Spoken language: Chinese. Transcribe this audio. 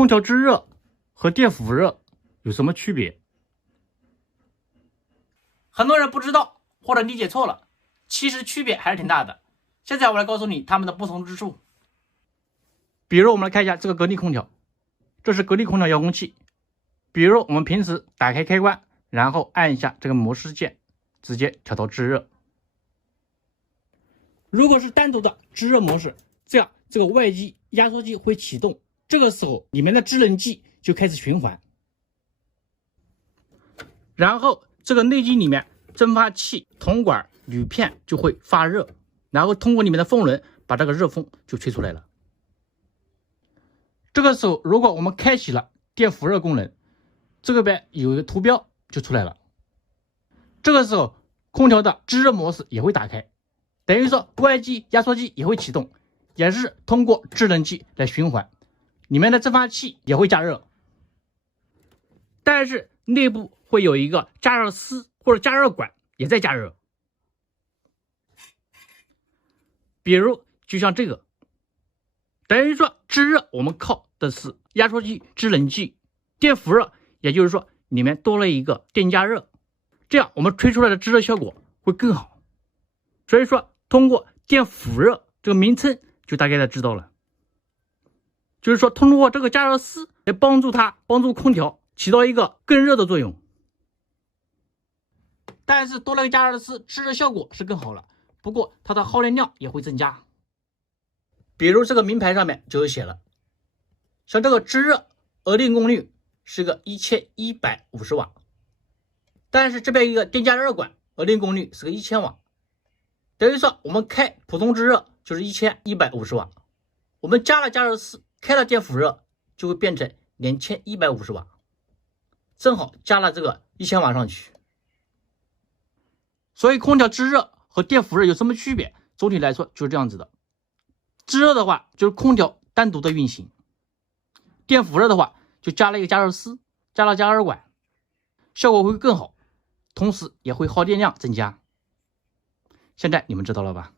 空调制热和电辅热有什么区别？很多人不知道或者理解错了，其实区别还是挺大的。现在我来告诉你它们的不同之处。比如我们来看一下这个格力空调，这是格力空调遥控器。比如我们平时打开开关，然后按一下这个模式键，直接调到制热。如果是单独的制热模式，这样这个外机压缩机会启动，这个时候里面的制冷剂就开始循环，然后这个内机里面蒸发器、铜管、铝片就会发热，然后通过里面的风轮把这个热风就吹出来了。这个时候如果我们开启了电辅热功能，这个边有一个图标就出来了，这个时候空调的制热模式也会打开，等于说外机压缩机也会启动，也是通过制冷剂来循环，里面的蒸发器也会加热，但是内部会有一个加热丝或者加热管也在加热。比如就像这个，等于说制热我们靠的是压缩机制冷剂，电辅热也就是说里面多了一个电加热，这样我们吹出来的制热效果会更好。所以说通过电辅热这个名称就大概的知道了，就是说通过这个加热丝来帮助空调起到一个更热的作用。但是多了个加热丝，制热效果是更好了，不过它的耗电量也会增加。比如这个名牌上面就有写了，像这个制热额定功率是个1150瓦，但是这边一个电加热管额定功率是个1000瓦，等于说我们开普通制热就是1150瓦，我们加了加热丝，开了电辅热就会变成2150瓦，正好加了这个1000瓦上去。所以空调制热和电辅热有什么区别？总体来说就是这样子的。制热的话就是空调单独的运行，电辅热的话就加了一个加热丝，加了加热管，效果会更好，同时也会耗电量增加。现在你们知道了吧？